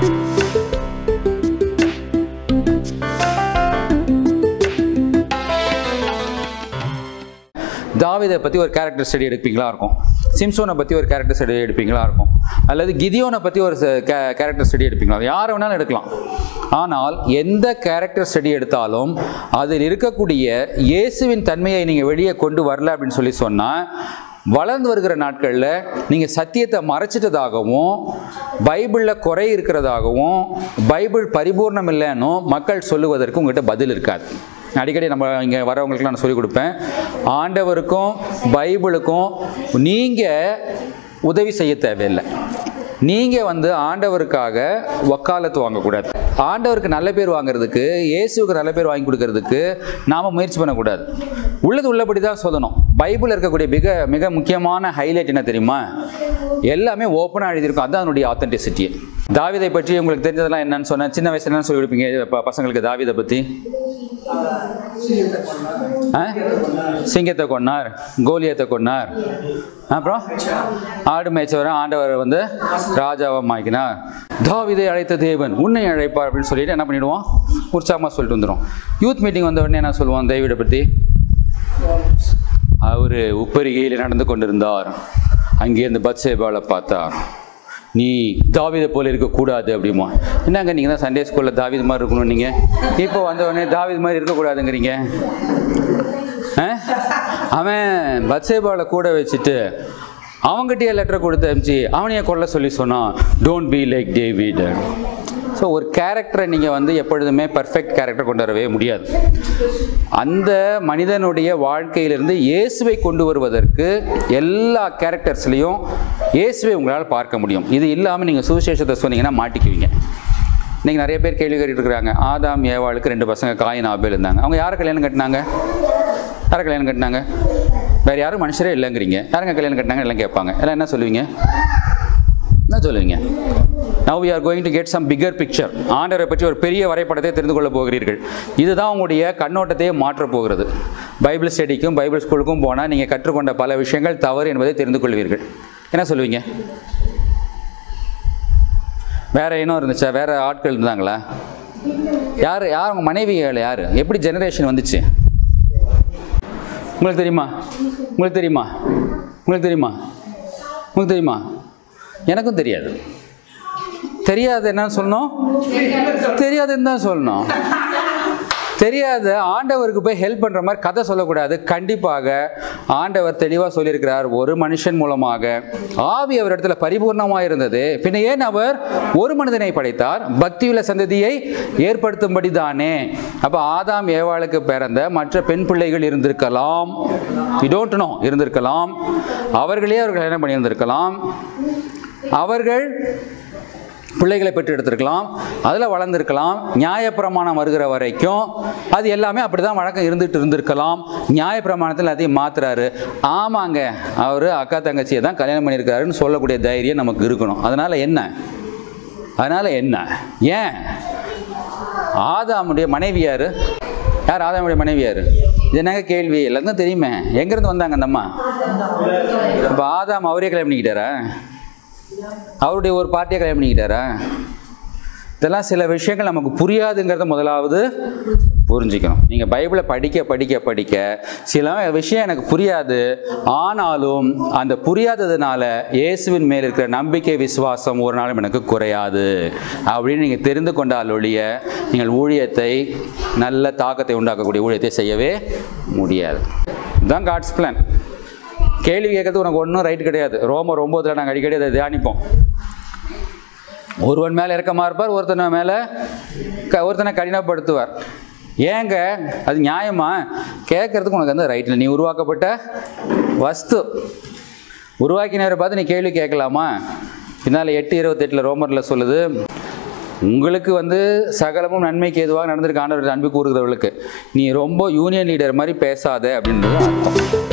தாவீதை பற்றி ஒரு கேரக்டர் ஸ்டடி எடுப்பீங்களா இருக்கும், சிம்சோனை பற்றி ஒரு கேரக்டர் ஸ்டடி எடுப்பீங்களா இருக்கும், அல்லது கிதியோனை பற்றி ஒரு கேரக்டர் ஸ்டடி எடுப்பீங்களா, யாரை வேணாலும் எடுக்கலாம். ஆனால் எந்த கேரக்டர் ஸ்டடி எடுத்தாலும் அதில் இருக்கக்கூடிய இயேசுவின் தன்மையை நீங்கள் வெளியே கொண்டு வரல அப்படின்னு சொல்லி சொன்னால், வளர்ந்து வருகிற நாட்களில் நீங்கள் சத்தியத்தை மறைச்சிட்டதாகவும் பைபிளில் குறை இருக்கிறதாகவும் பைபிள் பரிபூர்ணம் இல்லைன்னு மக்கள் சொல்லுவதற்கு உங்கள்கிட்ட பதில் இருக்காது. அடிக்கடி நம்ம இங்கே வரவங்களுக்குலாம் நான் சொல்லிக் கொடுப்பேன், ஆண்டவருக்கும் பைபிளுக்கும் நீங்கள் உதவி செய்ய தேவையில்லை. நீங்கள் ஆண்டவருக்காக வக்காலத்து வாங்கக்கூடாது. ஆண்டவருக்கு நல்ல பேர் வாங்கிறதுக்கு, இயேசுக்கு நல்ல பேர் வாங்கி கொடுக்கறதுக்கு நாம் முயற்சி பண்ணக்கூடாது. உள்ளது உள்ளபடி தான் சொல்லணும். பைபிளில் இருக்கக்கூடிய மிக முக்கியமான ஹைலைட் என்ன தெரியுமா? எல்லாமே ஓப்பனாக எழுதியிருக்கும். அதுதான் அதனுடைய ஆத்தென்டிசிட்டி. தாவீதை பற்றி உங்களுக்கு தெரிஞ்சதெல்லாம் என்னன்னு சொன்னேன். சின்ன வயசுல என்ன சொல்லி கொடுப்பீங்க பசங்களுக்கு தாவீதை பற்றி? சிங்கத்தை கொன்னார், கோலியத்தை கொன்னார், அப்புறம் ஆடு மேய்ச்சவரை ஆண்டவர் ராஜாவை மாக்கினார், தாவீதை அழைத்த தேவன் உன்னை அழைப்பார் அப்படின்னு சொல்லிட்டு என்ன பண்ணிடுவோம், உற்சாகமாக சொல்லிட்டு வந்துடும். யூத் மீட்டிங் வந்த உடனே என்ன சொல்லுவோம் தாவீதை பற்றி? அவர் உப்பரிகையில் நடந்து கொண்டிருந்தார், அங்கே இந்த பத்சேபாவை பார்த்தார், நீ தாவீதை போல இருக்கக்கூடாது அப்படிமா. என்னங்க நீங்கள் தான் சண்டே ஸ்கூலில் தாவீது மாதிரி இருக்கணும், நீங்கள் இப்போ வந்தவொடனே தாவீது மாதிரி இருக்கக்கூடாதுங்கிறீங்க. அவன் பத்சேபாவை கூட வச்சுட்டு அவங்ககிட்டயே லெட்டர் கொடுத்து அனுப்பிச்சு அவனையே கொல்ல சொல்லி சொன்னான், don't be like David. So ஒரு கேரக்டரை நீங்கள் எப்பொழுதுமே பர்ஃபெக்ட் கேரக்டர் கொண்டு வரவே முடியாது. அந்த மனிதனுடைய வாழ்க்கையிலிருந்து இயேசுவை கொண்டு வருவதற்கு எல்லா கேரக்டர்ஸ்லையும் இயேசுவை உங்களால் பார்க்க முடியும். இது இல்லாமல் நீங்கள் சுவிசேஷத்தை சொன்னீங்கன்னா மாட்டிக்குவீங்க. இன்றைக்கி நிறைய பேர் கேள்வி கேட்டுட்டு இருக்கிறாங்க, ஆதாம் ஏவாளுக்கு 2 பசங்க காயின் ஆபேல் இருந்தாங்க, அவங்க யாரை கல்யாணம் கட்டினாங்க? யாரை கல்யாணம் கட்டினாங்க? வேறு யாரும் மனுஷரே இல்லைங்கிறீங்க. யாருங்க கல்யாணம் கட்டினாங்க எல்லாம் கேட்பாங்க. எல்லாம் என்ன சொல்லுவீங்க? என்ன சொல்லுவீங்க? Now we are going to get some bigger picture. ஆண்டவரை பற்றி ஒரு பெரிய வரைபடத்தை தெரிந்து கொள்ள போகிறீர்கள். இதுதான் உங்களுடைய கண்ணோட்டத்தையே மாற்றப் போகிறது. பைபிள் ஸ்டடிக்கும் பைபிள் ஸ்கூலுக்கும் போனால் நீங்கள் கற்றுக்கொண்ட பல விஷயங்கள் தவறு என்பதை தெரிந்து கொள்வீர்கள். என்ன சொல்லுவீங்க? வேற என்ன இருந்துச்சா? வேற ஆட்கள் இருந்தாங்களா? யார் உங்கள் மனைவிகள் யார்? எப்படி ஜெனரேஷன் வந்துச்சு உங்களுக்கு தெரியுமா? உங்களுக்கு தெரியுமா? உங்களுக்கு தெரியுமா? உங்களுக்கு தெரியுமா? எனக்கும் தெரியாது. தெரியாது என்னன்னு சொல்லணும்? தெரியாதுன்னு தான் சொல்லணும். தெரியாத ஆண்டவருக்கு போய் ஹெல்ப் பண்ணுற மாதிரி கதை சொல்லக்கூடாது. கண்டிப்பாக ஆண்டவர் தெளிவாக சொல்லியிருக்கிறார், ஒரு மனுஷன் மூலமாக ஆவி அவர் இடத்துல பரிபூர்ணமாக இருந்தது, பின்ன ஏன் அவர் ஒரு மனிதனை படைத்தார்? பக்தியுள்ள சந்ததியை ஏற்படுத்தும்படி தானே. அப்போ ஆதாம் ஏவாளுக்கு பிறந்த மற்ற பெண் பிள்ளைகள் இருந்திருக்கலாம், வி டோன்ட் நோ, இருந்திருக்கலாம். அவர்களே அவர்கள் என்ன பண்ணியிருந்திருக்கலாம், அவர்கள் பிள்ளைகளை பெற்று எடுத்திருக்கலாம், அதில் வளர்ந்துருக்கலாம். நியாயப்பிரமாணம் வருகிற வரைக்கும் அது எல்லாமே அப்படி தான் வழக்கம் இருந்திருக்கலாம். நியாயப்பிரமாணத்தில் அதையும் மாற்றுறாரு. ஆமாங்க, அவர் அக்கா தங்கச்சியை தான் கல்யாணம் பண்ணியிருக்காருன்னு சொல்லக்கூடிய தைரியம் நமக்கு இருக்கணும். அதனால் என்ன? ஏன் ஆதாமுடைய மனைவி யார்? ஆதாமுடைய மனைவி யார்? இது என்னங்க கேள்வி? எல்லாருக்கும் தெரியுமே. எங்கேருந்து வந்தாங்க அந்த அம்மா? இப்போ ஆதாம் அவரே கல்யாணம் பண்ணிக்கிட்டாரா? அவருடைய ஒரு பார்ட்டியை கல்யாணம் பண்ணிக்கிட்டாரா? இதெல்லாம் சில விஷயங்கள் நமக்கு புரியாதுங்கிறத முதலாவது புரிஞ்சுக்கணும். நீங்கள் பைபிளை படிக்க சில விஷயம் எனக்கு புரியாது, ஆனாலும் அந்த புரியாததுனால இயேசுவின் மேல் இருக்கிற நம்பிக்கை விசுவாசம் ஒரு நாளும் எனக்கு குறையாது அப்படின்னு நீங்கள் தெரிந்து கொண்டால் ஒழிய நீங்கள் ஊழியத்தை, நல்ல தாக்கத்தை உண்டாக்கக்கூடிய ஊழியத்தை செய்யவே முடியாது. இதுதான் காட்ஸ் பிளான். கேள்வி கேட்கறது உனக்கு ஒன்றும் ரைட் கிடையாது. ரோமர் 9 நாங்கள் அடிக்கடி அதை தியானிப்போம். ஒருவன் மேலே இறக்கமாக இருப்பார், ஒருத்தனை கடினப்படுத்துவார். ஏங்க அது நியாயமா? கேட்கறதுக்கு உனக்கு ரைட் இல்லை. நீ உருவாக்கப்பட்ட வஸ்து, உருவாக்கினவரை பார்த்து நீ கேள்வி கேட்கலாமா? பின்னால் 8:28 ரோமரில் சொல்லுது, உங்களுக்கு சகலமும் நன்மைக்கு எதுவாக நடந்திருக்கு ஆண்டவர் அன்பு கூறுகிறவர்களுக்கு. நீ ரொம்ப யூனியன் லீடர் மாதிரி பேசாத அப்படின்றது அர்த்தம்.